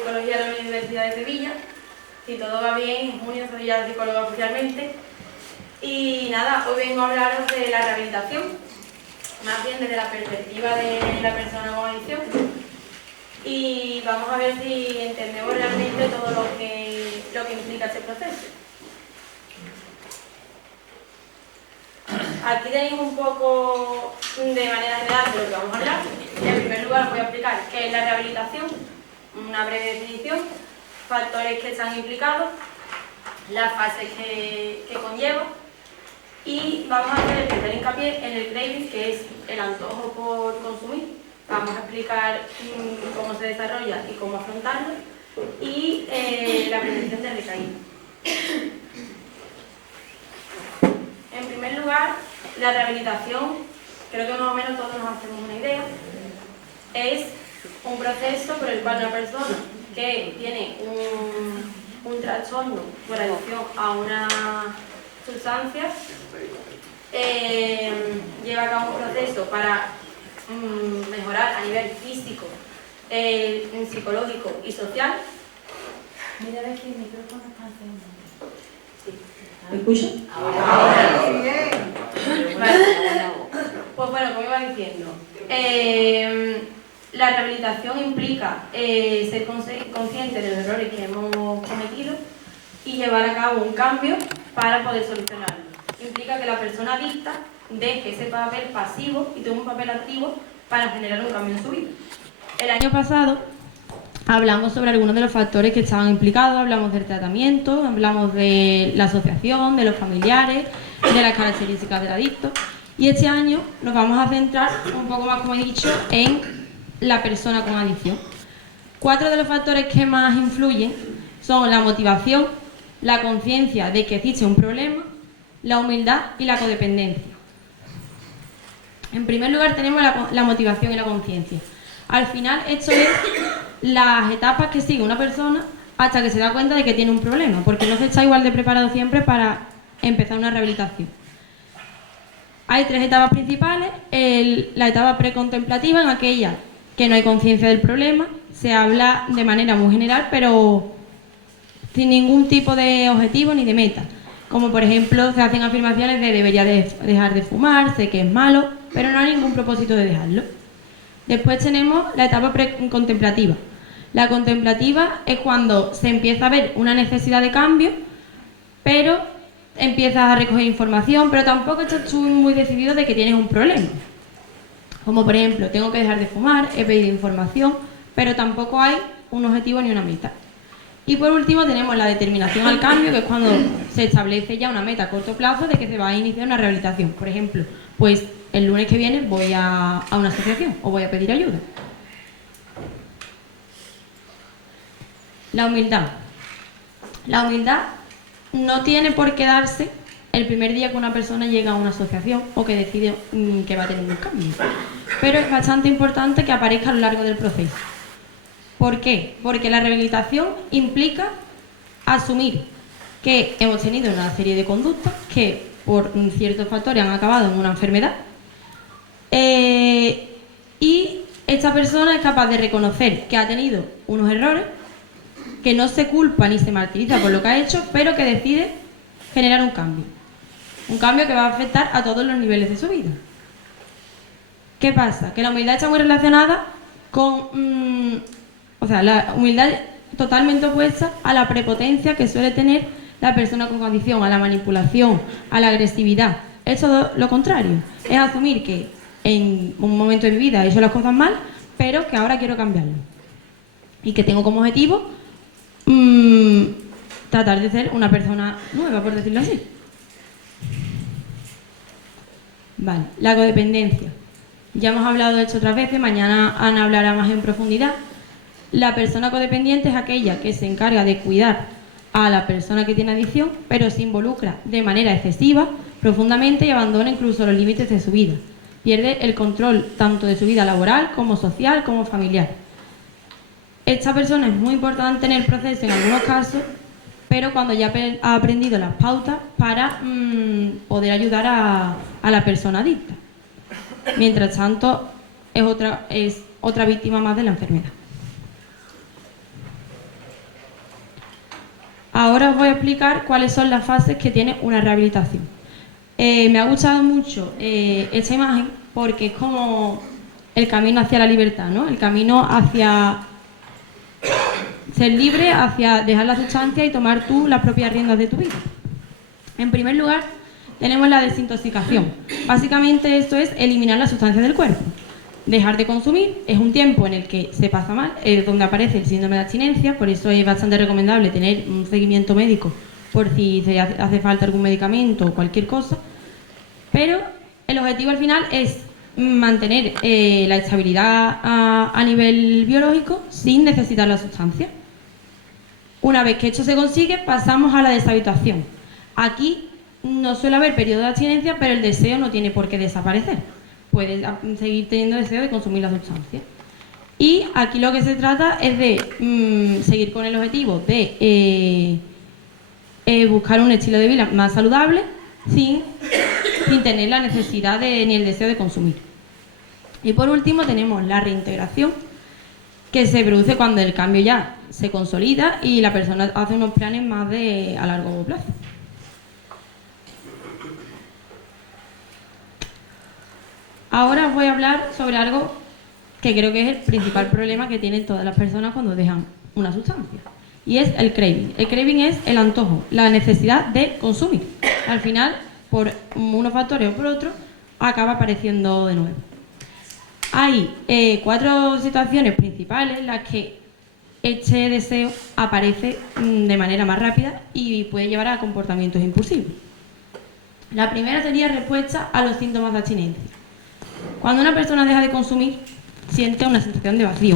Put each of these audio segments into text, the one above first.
Psicología de la Universidad de Sevilla. Si todo va bien, en junio soy ya psicóloga oficialmente. Y nada, hoy vengo a hablaros de la rehabilitación, más bien desde la perspectiva de la persona con adicción. Y vamos a ver si entendemos realmente todo lo que implica este proceso. Aquí tenéis un poco de manera general de lo que vamos a hablar. En primer lugar os voy a explicar qué es la rehabilitación, una breve definición, factores que están implicados, las fases que conlleva, y vamos a hacer especial hincapié en el craving, que es el antojo por consumir. Vamos a explicar cómo se desarrolla y cómo afrontarlo, y la prevención de recaída. En primer lugar, la rehabilitación, creo que más o menos todos nos hacemos una idea, es un proceso por el cual una persona que tiene un trastorno por adicción a una sustancia lleva a cabo un proceso para mejorar a nivel físico, psicológico y social. Mira a ver si el micrófono está haciendo. ¿Me escuchan? Ahora sí. Vale. Pues bueno, como iba diciendo, la rehabilitación implica ser consciente de los errores que hemos cometido y llevar a cabo un cambio para poder solucionarlo. Implica que la persona adicta deje ese papel pasivo y tome un papel activo para generar un cambio en su vida. El año pasado hablamos sobre algunos de los factores que estaban implicados, hablamos del tratamiento, hablamos de la asociación, de los familiares, de las características del adicto, y este año nos vamos a centrar un poco más, como he dicho, en la persona con adicción. 4 de los factores que más influyen son la motivación, la conciencia de que existe un problema, la humildad y la codependencia. En primer lugar tenemos la motivación y la conciencia. Al final esto es las etapas que sigue una persona hasta que se da cuenta de que tiene un problema, porque no se está igual de preparado siempre para empezar una rehabilitación. Hay 3 etapas principales. La etapa precontemplativa, en aquella que no hay conciencia del problema, se habla de manera muy general, pero sin ningún tipo de objetivo ni de meta. Como por ejemplo, se hacen afirmaciones de debería dejar de fumar, sé que es malo, pero no hay ningún propósito de dejarlo. Después tenemos la etapa contemplativa. La contemplativa es cuando se empieza a ver una necesidad de cambio, pero empiezas a recoger información, pero tampoco estás tú muy decidido de que tienes un problema. Como por ejemplo, tengo que dejar de fumar, he pedido información, pero tampoco hay un objetivo ni una meta. Y por último tenemos la determinación al cambio, que es cuando se establece ya una meta a corto plazo de que se va a iniciar una rehabilitación. Por ejemplo, pues el lunes que viene voy a una asociación o voy a pedir ayuda. La humildad. La humildad no tiene por qué darse el primer día que una persona llega a una asociación o que decide que va a tener un cambio. Pero es bastante importante que aparezca a lo largo del proceso. ¿Por qué? Porque la rehabilitación implica asumir que hemos tenido una serie de conductas que por ciertos factores han acabado en una enfermedad, y esta persona es capaz de reconocer que ha tenido unos errores, que no se culpa ni se martiriza por lo que ha hecho, pero que decide generar un cambio que va a afectar a todos los niveles de su vida. ¿Qué pasa? Que la humildad está muy relacionada con la humildad totalmente opuesta a la prepotencia que suele tener la persona con adicción, a la manipulación, a la agresividad. Es todo lo contrario. Es asumir que en un momento de mi vida he hecho las cosas mal, pero que ahora quiero cambiarlo. Y que tengo como objetivo tratar de ser una persona nueva, por decirlo así. Vale, la codependencia. Ya hemos hablado de esto otras veces, mañana Ana hablará más en profundidad. La persona codependiente es aquella que se encarga de cuidar a la persona que tiene adicción, pero se involucra de manera excesiva, profundamente, y abandona incluso los límites de su vida. Pierde el control tanto de su vida laboral como social como familiar. Esta persona es muy importante en el proceso en algunos casos, pero cuando ya ha aprendido las pautas para poder ayudar a la persona adicta. Mientras tanto, es otra víctima más de la enfermedad. Ahora os voy a explicar cuáles son las fases que tiene una rehabilitación. Me ha gustado mucho esta imagen porque es como el camino hacia la libertad, ¿no? El camino hacia ser libre, hacia dejar la sustancia y tomar tú las propias riendas de tu vida. En primer lugar, tenemos la desintoxicación. Básicamente esto es eliminar las sustancias del cuerpo. Dejar de consumir es un tiempo en el que se pasa mal, es donde aparece el síndrome de abstinencia, por eso es bastante recomendable tener un seguimiento médico por si se hace falta algún medicamento o cualquier cosa. Pero el objetivo al final es mantener la estabilidad a nivel biológico sin necesitar la sustancia. Una vez que esto se consigue, pasamos a la deshabituación. Aquí no suele haber periodo de abstinencia, pero el deseo no tiene por qué desaparecer. Puedes seguir teniendo deseo de consumir la sustancia. Y aquí lo que se trata es de seguir con el objetivo de buscar un estilo de vida más saludable sin tener la necesidad ni el deseo de consumir. Y por último tenemos la reintegración, que se produce cuando el cambio ya se consolida y la persona hace unos planes más a largo plazo. Ahora os voy a hablar sobre algo que creo que es el principal problema que tienen todas las personas cuando dejan una sustancia. Y es el craving. El craving es el antojo, la necesidad de consumir. Al final, por unos factores o por otros, acaba apareciendo de nuevo. Hay 4 situaciones principales en las que este deseo aparece de manera más rápida y puede llevar a comportamientos impulsivos. La primera sería respuesta a los síntomas de abstinencia. Cuando una persona deja de consumir, siente una sensación de vacío,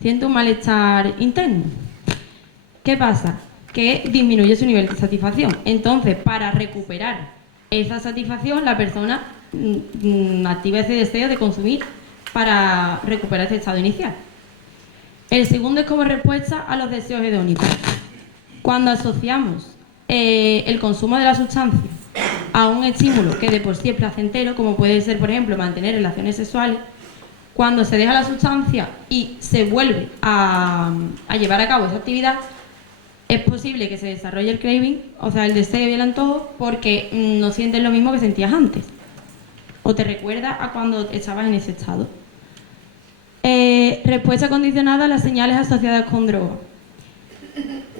siente un malestar interno. ¿Qué pasa? Que disminuye su nivel de satisfacción. Entonces, para recuperar esa satisfacción, la persona activa ese deseo de consumir para recuperar ese estado inicial. El segundo es como respuesta a los deseos hedónicos. Cuando asociamos el consumo de la sustancia a un estímulo que de por sí es placentero, como puede ser, por ejemplo, mantener relaciones sexuales, cuando se deja la sustancia y se vuelve a llevar a cabo esa actividad, es posible que se desarrolle el craving, o sea, el deseo y el antojo, porque no sientes lo mismo que sentías antes. O te recuerda a cuando estabas en ese estado. Respuesta condicionada a las señales asociadas con droga.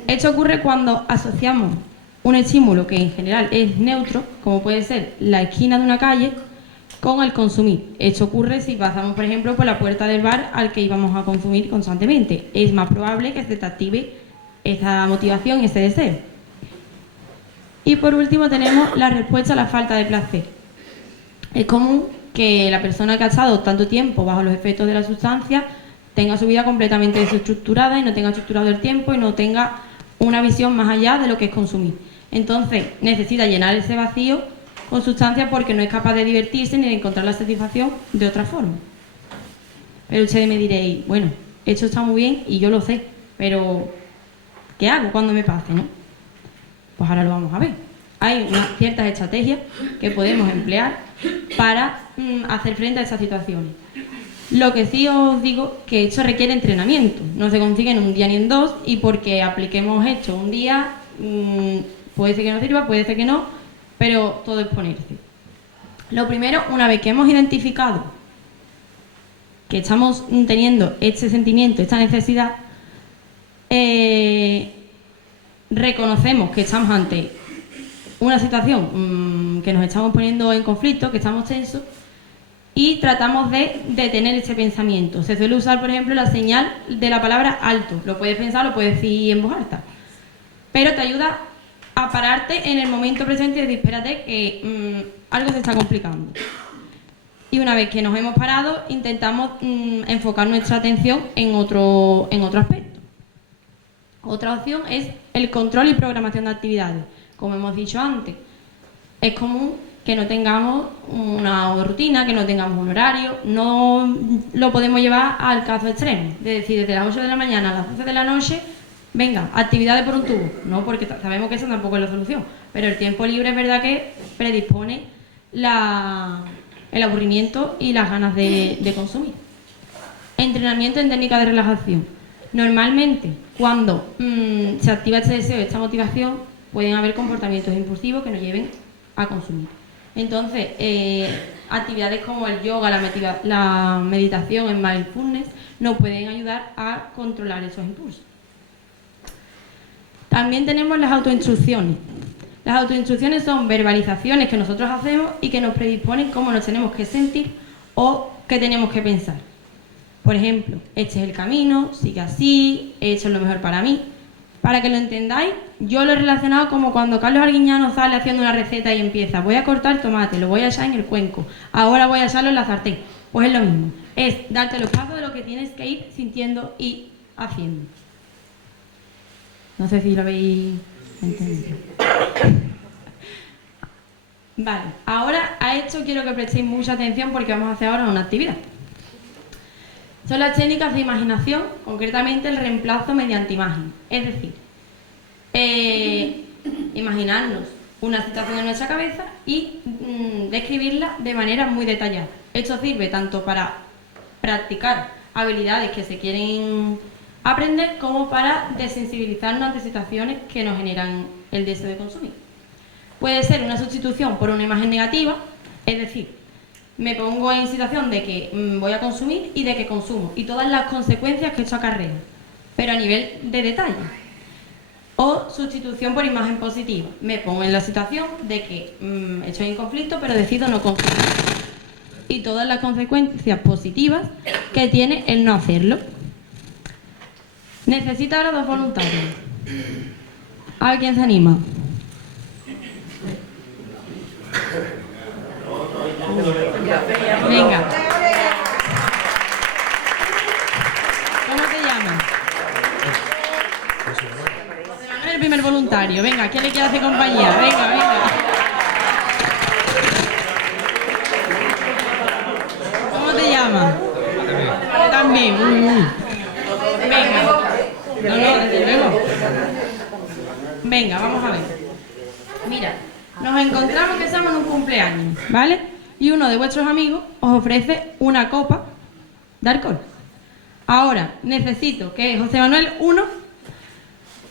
Esto ocurre cuando asociamos un estímulo que en general es neutro, como puede ser la esquina de una calle, con el consumir. Esto ocurre si pasamos, por ejemplo, por la puerta del bar al que íbamos a consumir constantemente. Es más probable que se te active esa motivación y ese deseo. Y por último tenemos la respuesta a la falta de placer. Es común que la persona que ha estado tanto tiempo bajo los efectos de la sustancia tenga su vida completamente desestructurada y no tenga estructurado el tiempo y no tenga una visión más allá de lo que es consumir. Entonces necesita llenar ese vacío con sustancias porque no es capaz de divertirse ni de encontrar la satisfacción de otra forma. Pero ustedes me diréis, bueno, esto está muy bien y yo lo sé, pero ¿qué hago cuando me pase, no? Pues ahora lo vamos a ver. Hay unas ciertas estrategias que podemos emplear para hacer frente a estas situaciones. Lo que sí os digo que esto requiere entrenamiento. No se consigue en un día ni en dos y porque apliquemos esto un día, puede ser que no sirva, puede ser que no, pero todo es ponerse. Lo primero, una vez que hemos identificado que estamos teniendo este sentimiento, esta necesidad, reconocemos que estamos ante una situación que nos estamos poniendo en conflicto, que estamos tensos, y tratamos de detener ese pensamiento. Se suele usar, por ejemplo, la señal de la palabra alto. Lo puedes pensar, lo puedes decir en voz alta, pero te ayuda a pararte en el momento presente y decir, espérate, que algo se está complicando. Y una vez que nos hemos parado, intentamos enfocar nuestra atención en otro aspecto. Otra opción es el control y programación de actividades. Como hemos dicho antes, es común que no tengamos una rutina, que no tengamos un horario, no lo podemos llevar al caso extremo, de decir desde las 8 de la mañana a las 12 de la noche, venga, actividades por un tubo, no, porque sabemos que esa tampoco es la solución, pero el tiempo libre es verdad que predispone el aburrimiento y las ganas de consumir. Entrenamiento en técnicas de relajación. Normalmente, cuando se activa este deseo, esta motivación, pueden haber comportamientos impulsivos que nos lleven a consumir. Entonces, actividades como el yoga, la meditación, el mindfulness, nos pueden ayudar a controlar esos impulsos. También tenemos las autoinstrucciones. Las autoinstrucciones son verbalizaciones que nosotros hacemos y que nos predisponen cómo nos tenemos que sentir o qué tenemos que pensar. Por ejemplo, este es el camino, sigue así, esto es lo mejor para mí. Para que lo entendáis, yo lo he relacionado como cuando Carlos Arguiñano sale haciendo una receta y empieza: voy a cortar tomate, lo voy a echar en el cuenco, ahora voy a echarlo en la sartén. Pues es lo mismo, es darte los pasos de lo que tienes que ir sintiendo y haciendo. No sé si lo habéis entendido. Vale, ahora a esto quiero que prestéis mucha atención porque vamos a hacer ahora una actividad. Son las técnicas de imaginación, concretamente el reemplazo mediante imagen. Es decir, imaginarnos una situación en nuestra cabeza y describirla de manera muy detallada. Esto sirve tanto para practicar habilidades que se quieren aprender como para desensibilizarnos ante situaciones que nos generan el deseo de consumir. Puede ser una sustitución por una imagen negativa, es decir, me pongo en situación de que voy a consumir y de que consumo y todas las consecuencias que esto acarrea, pero a nivel de detalle. O sustitución por imagen positiva, me pongo en la situación de que estoy en conflicto pero decido no consumir y todas las consecuencias positivas que tiene el no hacerlo. Necesito ahora 2 voluntarios. A ver quién se anima. Venga. ¿Cómo te llamas? José Manuel, el primer voluntario. Venga, ¿quién le quiere hacer compañía? Venga, venga. ¿Cómo te llamas? También. Venga. No, desde luego. Venga, vamos a ver. Mira, nos encontramos que estamos en un cumpleaños, ¿vale? Y uno de vuestros amigos os ofrece una copa de alcohol. Ahora, necesito que José Manuel 1,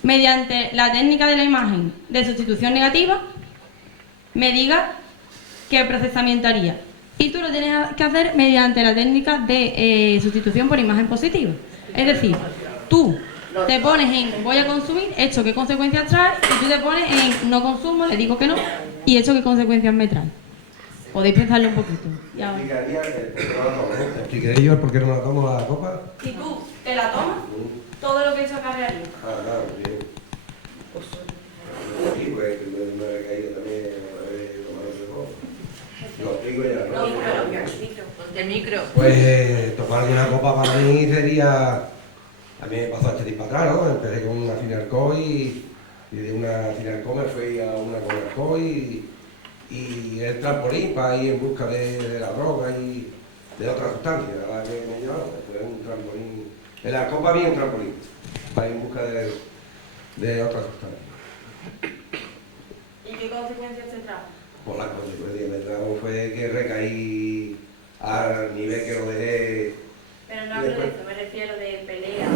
mediante la técnica de la imagen de sustitución negativa, me diga qué procesamiento haría. Y tú lo tienes que hacer mediante la técnica de sustitución por imagen positiva. Es decir, tú te pones en voy a consumir, esto qué consecuencias trae, y tú te pones en no consumo, le digo que no, y esto qué consecuencias me trae. Podéis pensarlo un poquito. ¿Explicaré yo el por qué no me la tomo la copa? Si tú te la tomas, todo lo que esto acarrearía. Ah, claro, bien. Sí, pues me he caído también tomar otra copa. Lo explico ya, ¿no? El micro. Pues tomar una copa para mí sería... A mí me pasó a echar para atrás, ¿no? Empecé con una Finarco y de una Finarco me fui a una Conarco y el trampolín para ir en busca de la droga y de otras sustancias a la que me llevaba. Fue un trampolín. En la copa había un trampolín para ir en busca de otras sustancias. ¿Y qué consecuencias te trajo? Pues la consecuencia que me trajo fue que recaí al nivel que lo dejé. Pero no hablo de eso, me refiero de pelea,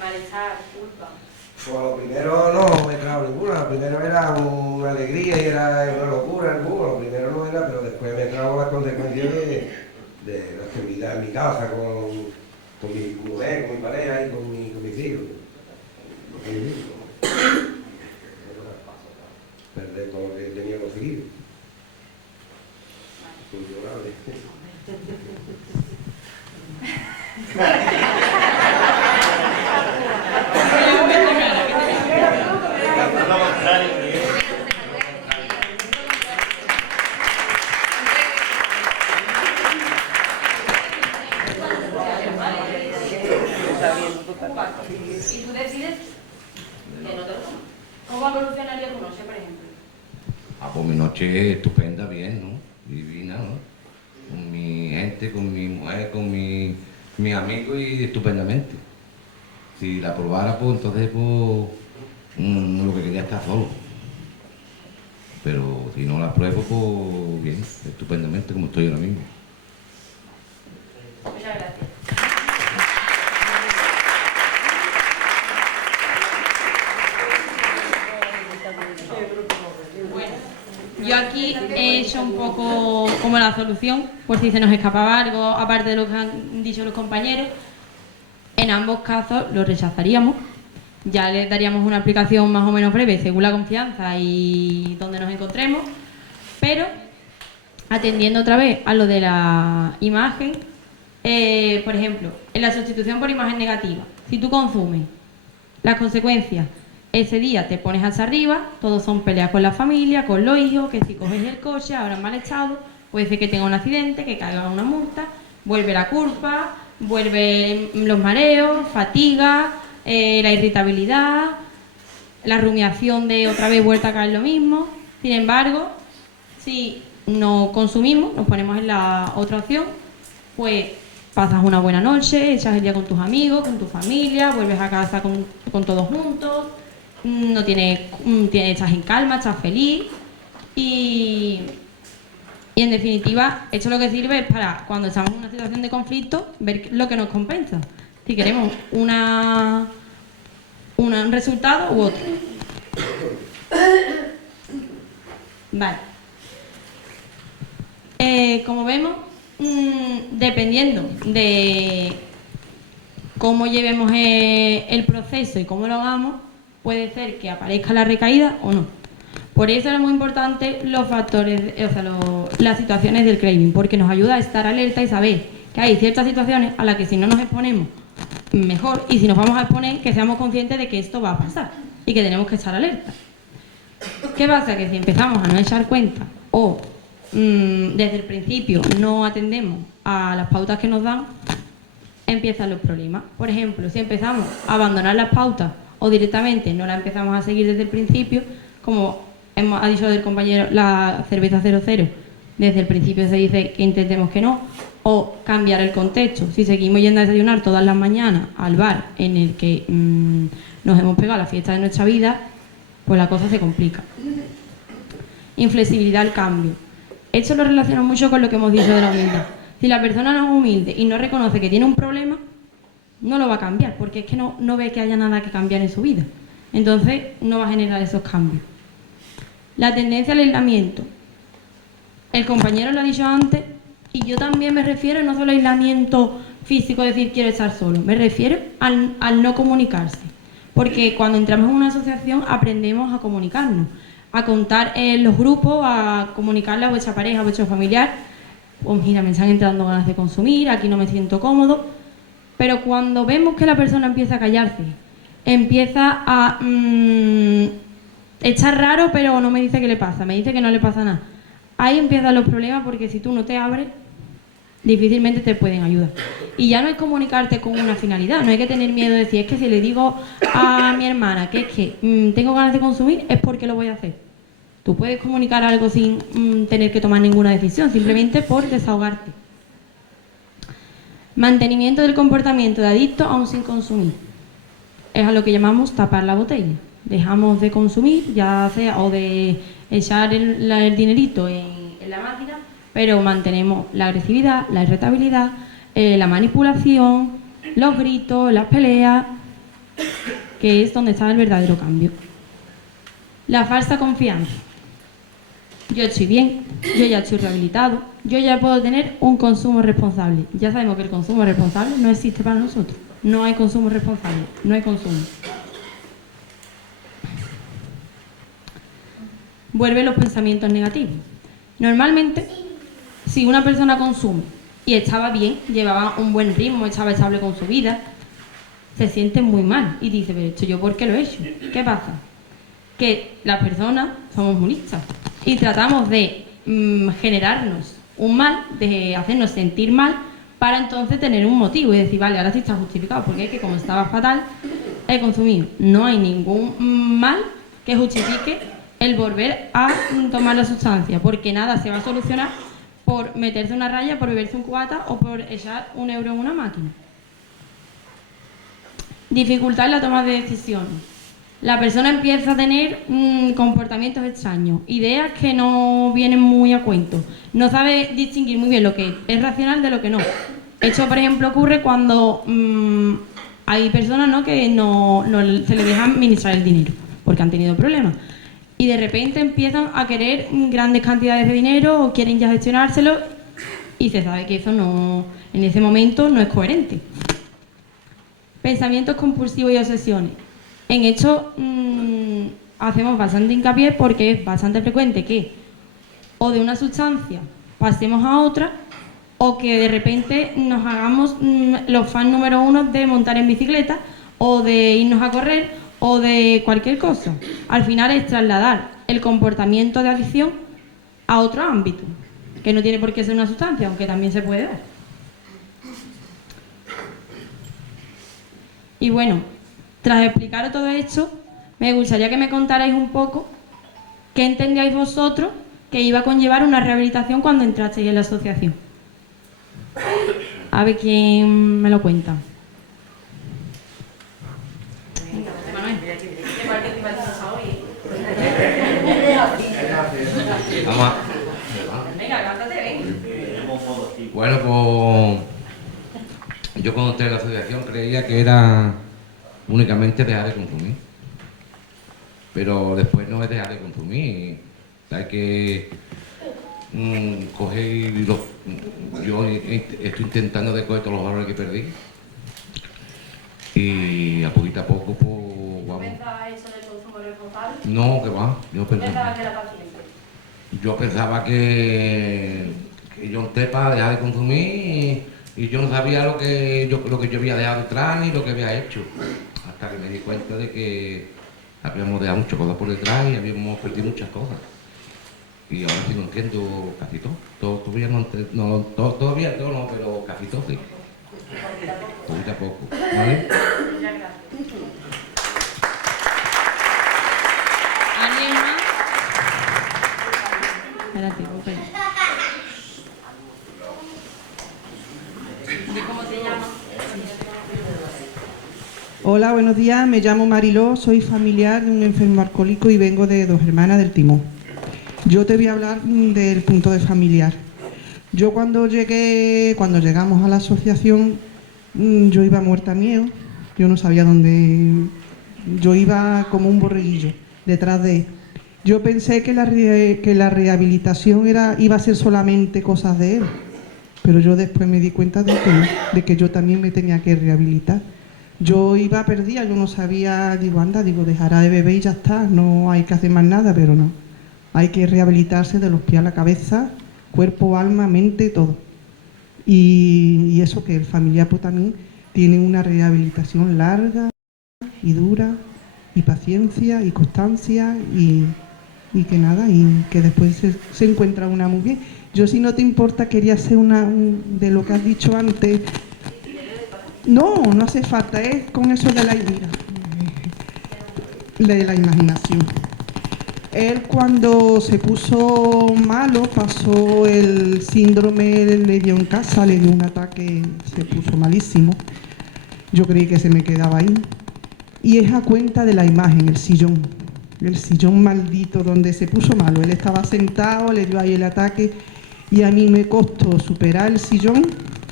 malestar, culpa. Pues lo primero no me trajo ninguna, lo primero era una alegría y era una locura el jugo, lo primero no era, pero después me trajo las consecuencias de la seguridad en mi casa, con mi mujer, con mi pareja y con mis hijos. Perder todo lo que tenía conseguido. Funcionable. Y tú decides que no te lo tomas. ¿Cómo evolucionaría tu noche, por ejemplo? Ah, pues mi noche estupenda, bien, ¿no? Divina, ¿no? Con mi gente, con mi mujer, con mis amigos y estupendamente. Si la probara, pues entonces, pues, lo que quería es estar solo. Pero si no la pruebo, pues bien, estupendamente como estoy ahora mismo. Muchas gracias. Yo aquí he hecho un poco como la solución, por si se nos escapaba algo, aparte de lo que han dicho los compañeros. En ambos casos lo rechazaríamos. Ya les daríamos una explicación más o menos breve según la confianza y donde nos encontremos. Pero, atendiendo otra vez a lo de la imagen, por ejemplo, en la sustitución por imagen negativa, si tú consumes, las consecuencias, ese día te pones hacia arriba, todos son peleas con la familia, con los hijos, que si coges el coche, ahora en mal estado, puede ser que tenga un accidente, que caiga una multa, vuelve la culpa, vuelven los mareos, fatiga, la irritabilidad, la rumiación de otra vez vuelta a caer lo mismo. Sin embargo, si no consumimos, nos ponemos en la otra opción, pues pasas una buena noche, echas el día con tus amigos, con tu familia, vuelves a casa con todos juntos, estás en calma, estás feliz y en definitiva, esto lo que sirve es para cuando estamos en una situación de conflicto, ver lo que nos compensa. Si queremos un resultado u otro. Vale. Como vemos, dependiendo de cómo llevemos el proceso y cómo lo hagamos, puede ser que aparezca la recaída o no. Por eso es muy importante los factores, las situaciones del craving, porque nos ayuda a estar alerta y saber que hay ciertas situaciones a las que si no nos exponemos, mejor, y si nos vamos a exponer, que seamos conscientes de que esto va a pasar y que tenemos que estar alerta. ¿Qué pasa? Que si empezamos a no echar cuenta o desde el principio no atendemos a las pautas que nos dan, empiezan los problemas. Por ejemplo, si empezamos a abandonar las pautas o directamente no las empezamos a seguir desde el principio, como ha dicho el compañero, la cerveza 00, desde el principio se dice que intentemos que no, o cambiar el contexto. Si seguimos yendo a desayunar todas las mañanas al bar en el que nos hemos pegado a la fiesta de nuestra vida, pues la cosa se complica. Inflexibilidad al cambio. Esto lo relaciona mucho con lo que hemos dicho de la humildad. Si la persona no es humilde y no reconoce que tiene un problema, no lo va a cambiar, porque es que no ve que haya nada que cambiar en su vida. Entonces no va a generar esos cambios. La tendencia al aislamiento. El compañero lo ha dicho antes, y yo también me refiero no solo al aislamiento físico, decir quiero estar solo, me refiero al no comunicarse. Porque cuando entramos en una asociación aprendemos a comunicarnos, a contar en los grupos, a comunicarle a vuestra pareja, a vuestro familiar, pues mira, me están entrando ganas de consumir, aquí no me siento cómodo. Pero cuando vemos que la persona empieza a callarse, empieza a echar raro, pero no me dice qué le pasa, me dice que no le pasa nada, ahí empiezan los problemas, porque si tú no te abres, difícilmente te pueden ayudar. Y ya no es comunicarte con una finalidad, no hay que tener miedo de decir, es que si le digo a mi hermana que es que tengo ganas de consumir, es porque lo voy a hacer. Tú puedes comunicar algo sin tener que tomar ninguna decisión, simplemente por desahogarte. Mantenimiento del comportamiento de adicto aún sin consumir. Es a lo que llamamos tapar la botella. Dejamos de consumir, ya sea, o de echar el dinerito en la máquina, pero mantenemos la agresividad, la irritabilidad, la manipulación, los gritos, las peleas, que es donde está el verdadero cambio. La falsa confianza. Yo estoy bien, yo ya estoy rehabilitado, yo ya puedo tener un consumo responsable. Ya sabemos que el consumo responsable no existe para nosotros. No hay consumo responsable, no hay consumo. Vuelven los pensamientos negativos. Normalmente, si una persona consume y estaba bien, llevaba un buen ritmo, estaba estable con su vida, se siente muy mal y dice, pero esto yo ¿por qué lo he hecho? ¿Qué pasa? Que las personas somos muy listas y tratamos de generarnos un mal, de hacernos sentir mal, para entonces tener un motivo y decir, vale, ahora sí está justificado, porque es que como estaba fatal, he consumido. No hay ningún mal que justifique el volver a tomar la sustancia, porque nada se va a solucionar por meterse una raya, por beberse un cubata o por echar 1 euro en una máquina. Dificultad en la toma de decisiones. La persona empieza a tener comportamientos extraños, ideas que no vienen muy a cuento, no sabe distinguir muy bien lo que es racional de lo que no. Esto, por ejemplo, ocurre cuando hay personas, ¿no?, que no se les deja administrar el dinero porque han tenido problemas. y de repente empiezan a querer grandes cantidades de dinero o quieren ya gestionárselo y se sabe que eso no, en ese momento no es coherente. Pensamientos compulsivos y obsesiones. En esto hacemos bastante hincapié porque es bastante frecuente que o de una sustancia pasemos a otra o que de repente nos hagamos los fans número uno de montar en bicicleta o de irnos a correr o de cualquier cosa. Al final es trasladar el comportamiento de adicción a otro ámbito, que no tiene por qué ser una sustancia, aunque también se puede dar. Y bueno, tras explicaros todo esto, me gustaría que me contarais un poco qué entendíais vosotros que iba a conllevar una rehabilitación cuando entrasteis en la asociación. A ver quién me lo cuenta. Vamos a... Venga, cántate, ven. Bueno, pues yo cuando entré en la asociación creía que era únicamente dejar de consumir. Pero después no es dejar de consumir. Hay que coger y yo estoy intentando de coger todos los valores que perdí. Y a poco, pues vamos. ¿Pensabas eso del consumo responsable? No, que va. ¿Pensabas que era paciente? Yo pensaba que yo entré para dejar de consumir y yo no sabía lo que yo había dejado detrás ni lo que había hecho. Hasta que me di cuenta de que habíamos dejado muchas cosas por detrás y habíamos perdido muchas cosas. Y ahora sí lo entiendo casi todo. Todavía no, pero casi todo sí. Poquito a poco. ¿Vale? ¿Alguien más? Espérate, espera. ¿Cómo te llamas? Hola, buenos días. Me llamo Mariló, soy familiar de un enfermo alcohólico y vengo de Dos Hermanas del Timón. Yo te voy a hablar del punto de familiar. Yo cuando llegamos a la asociación, yo iba muerta a miedo. Yo no sabía dónde... Yo iba como un borreguillo detrás de él. Yo pensé que la rehabilitación iba a ser solamente cosas de él, pero yo después me di cuenta de que yo también me tenía que rehabilitar. Yo iba perdida, yo no sabía, dejará de beber y ya está, no hay que hacer más nada, pero no. Hay que rehabilitarse de los pies a la cabeza, cuerpo, alma, mente, todo. Y eso que el familiar pues también tiene una rehabilitación larga y dura, y paciencia, y constancia, y que nada, y que después se encuentra una muy bien. Yo, si no te importa, quería hacer de lo que has dicho antes. No hace falta, es con eso de la imaginación. Él cuando se puso malo, pasó el síndrome, le dio en casa, le dio un ataque, se puso malísimo. Yo creí que se me quedaba ahí. Y es a cuenta de la imagen, el sillón maldito donde se puso malo. Él estaba sentado, le dio ahí el ataque y a mí me costó superar el sillón.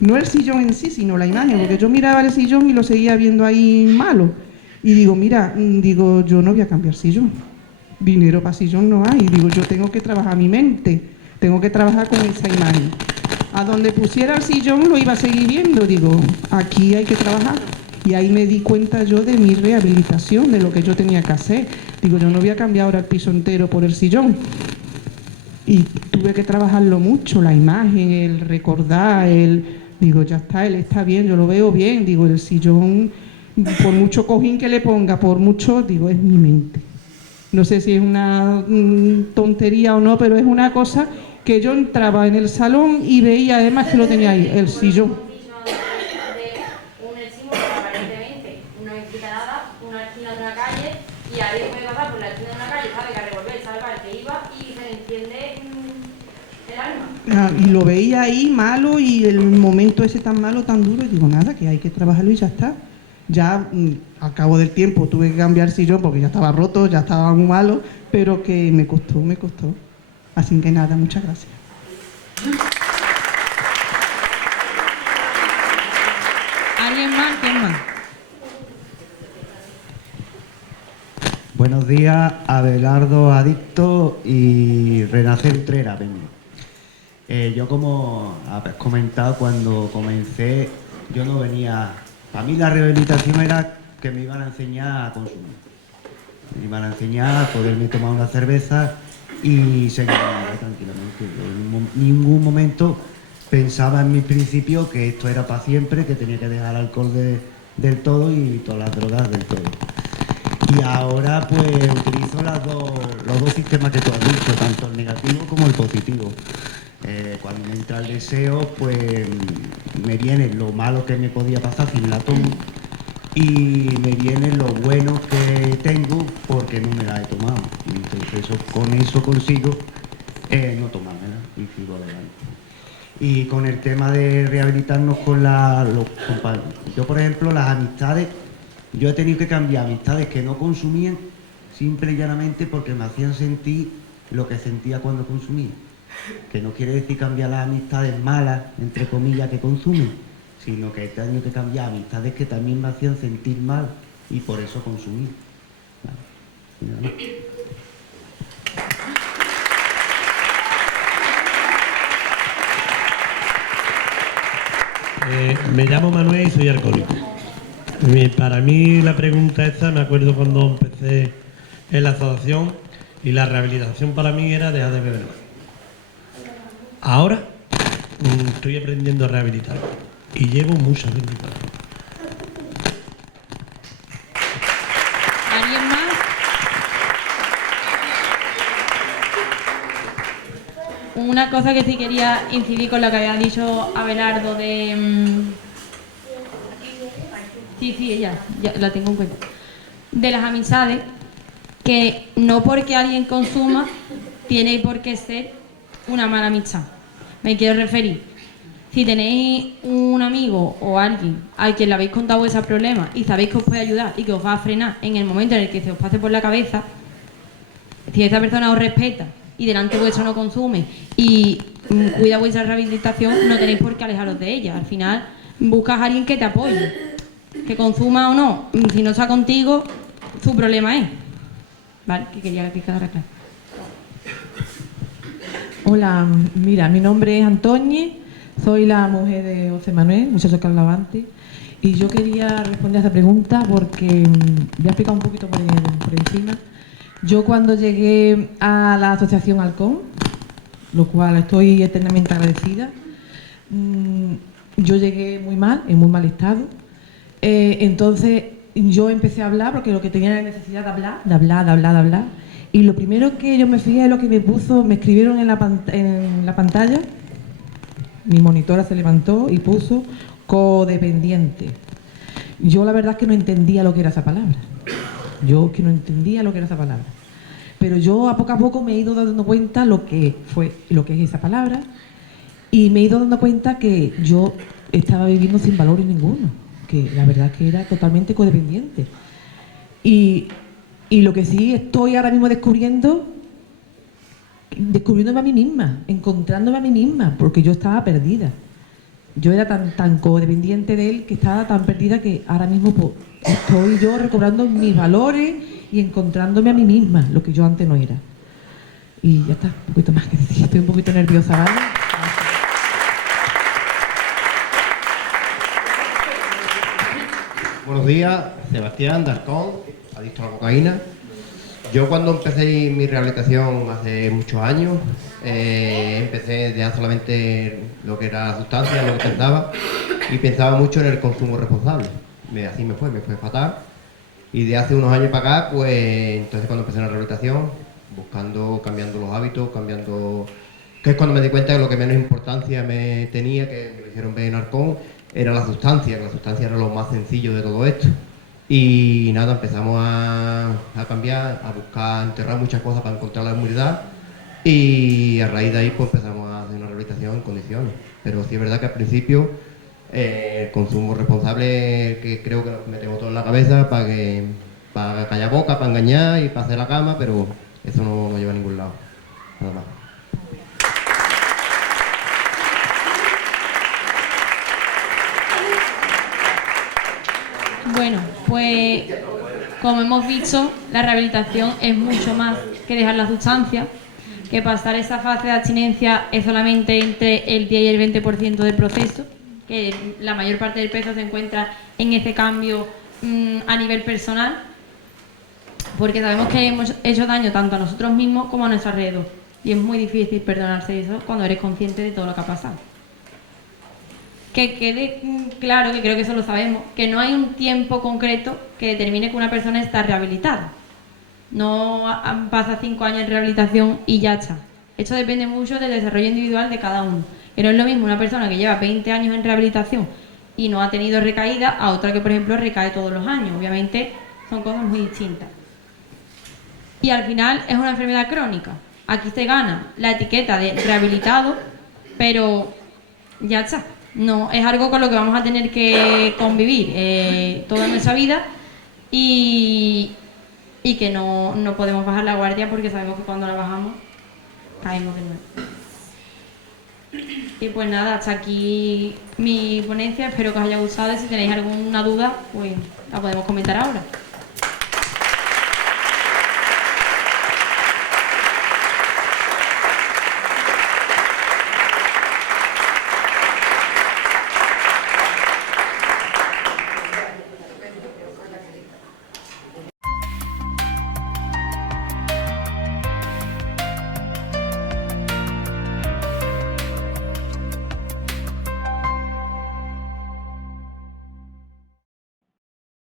No el sillón en sí, sino la imagen, porque yo miraba el sillón y lo seguía viendo ahí malo. Y digo, yo no voy a cambiar sillón. Dinero para sillón no hay. Digo, yo tengo que trabajar mi mente, tengo que trabajar con esa imagen. A donde pusiera el sillón lo iba a seguir viendo. Digo, aquí hay que trabajar. Y ahí me di cuenta yo de mi rehabilitación, de lo que yo tenía que hacer. Digo, yo no voy a cambiar ahora el piso entero por el sillón. Y tuve que trabajarlo mucho, la imagen, el recordar, digo, ya está, él está bien, yo lo veo bien. Digo, el sillón, por mucho cojín que le ponga, por mucho, digo, es mi mente. No sé si es una tontería o no, pero es una cosa que yo entraba en el salón y veía además que lo tenía ahí, el sillón. Un estímulo que aparentemente no implica nada, una esquina de una calle, y alguien puede pasar por la esquina de una calle, sabe que a revolver, sabe para que iba y se le enciende el alma. Y lo veía ahí malo y el momento ese tan malo, tan duro, y digo, nada, que hay que trabajarlo y ya está. Ya al cabo del tiempo tuve que cambiar el sillón porque ya estaba roto, ya estaba muy malo, pero que me costó. Así que nada, muchas gracias. ¿Alguien más? ¿Quién más? Buenos días, Abelardo Adicto y Renacer Utrera. Yo, como habéis comentado, cuando comencé, yo no venía... Para mí la rehabilitación era que me iban a enseñar a consumir. Me iban a enseñar a poderme tomar una cerveza y seguir tranquilamente. Yo en ningún momento pensaba en mi principio que esto era para siempre, que tenía que dejar el alcohol del todo y todas las drogas del todo. Y ahora pues utilizo los dos sistemas que tú has dicho, tanto el negativo como el positivo. Cuando me entra el deseo, pues me viene lo malo que me podía pasar si me la tomo y me viene lo bueno que tengo porque no me la he tomado. Y entonces con eso consigo no tomármela y sigo adelante. Y con el tema de rehabilitarnos con los compañeros. Yo, por ejemplo, las amistades, yo he tenido que cambiar amistades que no consumían simple y llanamente porque me hacían sentir lo que sentía cuando consumía. Que no quiere decir cambiar las amistades malas, entre comillas, que consumen, sino que he tenido que cambiar amistades que también me hacían sentir mal y por eso consumí. Vale. Me llamo Manuel y soy alcohólico. Para mí la pregunta esta, me acuerdo cuando empecé en la asociación y la rehabilitación para mí era dejar de beber más. Ahora estoy aprendiendo a rehabilitar y llevo mucho aprendizaje. ¿Alguien más? Una cosa que sí quería incidir con lo que había dicho Abelardo de... Sí, ya la tengo en cuenta. De las amistades, que no porque alguien consuma tiene por qué ser una mala amistad. Me quiero referir. Si tenéis un amigo o alguien a quien le habéis contado vuestros problemas y sabéis que os puede ayudar y que os va a frenar en el momento en el que se os pase por la cabeza, si esa persona os respeta y delante vuestro no consume y cuida vuestra rehabilitación, no tenéis por qué alejaros de ella. Al final buscas a alguien que te apoye, que consuma o no. Si no está contigo, su problema es. ¿Vale? Que quería que quedara claro. Hola, mira, mi nombre es Antoñi, soy la mujer de José Manuel, muchacho que hablaba antes, y yo quería responder a esa pregunta porque voy a explicar un poquito por encima. Yo cuando llegué a la asociación Halcón, lo cual estoy eternamente agradecida, yo llegué muy mal, en muy mal estado, entonces yo empecé a hablar porque lo que tenía era necesidad de hablar. Y lo primero que yo me fijé es lo que me escribieron en la pantalla. Mi monitora se levantó y puso codependiente. Yo la verdad es que no entendía lo que era esa palabra. Pero yo a poco me he ido dando cuenta lo que es esa palabra y me he ido dando cuenta que yo estaba viviendo sin valores ninguno, que la verdad es que era totalmente codependiente. Y lo que sí estoy ahora mismo descubriéndome a mí misma, encontrándome a mí misma, porque yo estaba perdida. Yo era tan codependiente de él que estaba tan perdida que ahora mismo pues, estoy yo recobrando mis valores y encontrándome a mí misma, lo que yo antes no era. Y ya está, un poquito más que decir, estoy un poquito nerviosa, ¿vale? Buenos días, Sebastián Darcón, adicto a la cocaína. Yo cuando empecé mi rehabilitación hace muchos años, empecé ya solamente lo que era la sustancia, lo que pensaba, y pensaba mucho en el consumo responsable. Así me fue fatal. Y de hace unos años para acá, pues entonces cuando empecé la rehabilitación, cambiando los hábitos, que es cuando me di cuenta que lo que menos importancia me tenía, que me hicieron ver en Halcón, era la sustancia, que la sustancia era lo más sencillo de todo esto. Y nada, empezamos a cambiar, a buscar, a enterrar muchas cosas para encontrar la inmunidad y a raíz de ahí pues empezamos a hacer una rehabilitación en condiciones. Pero sí es verdad que al principio el consumo responsable, que creo que nos metemos todo en la cabeza para callar boca, para engañar y para hacer la cama, pero eso no lleva a ningún lado. Nada más. Bueno, pues como hemos visto, la rehabilitación es mucho más que dejar la sustancia, que pasar esa fase de abstinencia es solamente entre el 10 y el 20% del proceso, que la mayor parte del peso se encuentra en ese cambio a nivel personal, porque sabemos que hemos hecho daño tanto a nosotros mismos como a nuestro alrededor, y es muy difícil perdonarse eso cuando eres consciente de todo lo que ha pasado. Que quede claro, que creo que eso lo sabemos, que no hay un tiempo concreto que determine que una persona está rehabilitada. No pasa 5 años en rehabilitación y ya está. Esto depende mucho del desarrollo individual de cada uno. Que no es lo mismo una persona que lleva 20 años en rehabilitación y no ha tenido recaída a otra que, por ejemplo, recae todos los años. Obviamente son cosas muy distintas. Y al final es una enfermedad crónica. Aquí se gana la etiqueta de rehabilitado, pero ya está. No, es algo con lo que vamos a tener que convivir toda nuestra vida y que no podemos bajar la guardia porque sabemos que cuando la bajamos caemos de nuevo. Y pues nada, hasta aquí mi ponencia, espero que os haya gustado y si tenéis alguna duda pues la podemos comentar ahora.